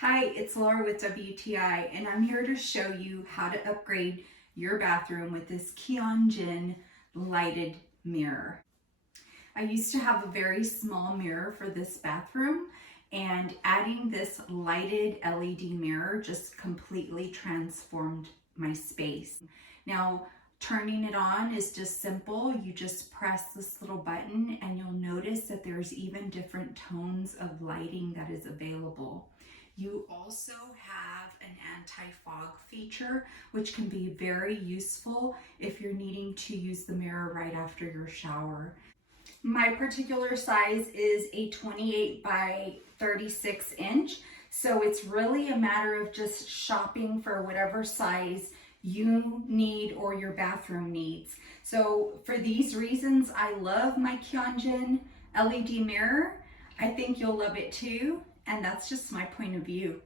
Hi, it's Laura with WTI, and I'm here to show you how to upgrade your bathroom with this Keonjinn lighted mirror. I used to have a very small mirror for this bathroom, and adding this lighted LED mirror just completely transformed my space. Now, turning it on is just simple. You just press this little button and you'll notice that there's even different tones of lighting that is available. You also have an anti-fog feature, which can be very useful if you're needing to use the mirror right after your shower. My particular size is a 28 by 36 inch, so it's really a matter of just shopping for whatever size you need or your bathroom needs. So for these reasons, I love my Keonjinn LED mirror. I think you'll love it too, and that's just my point of view.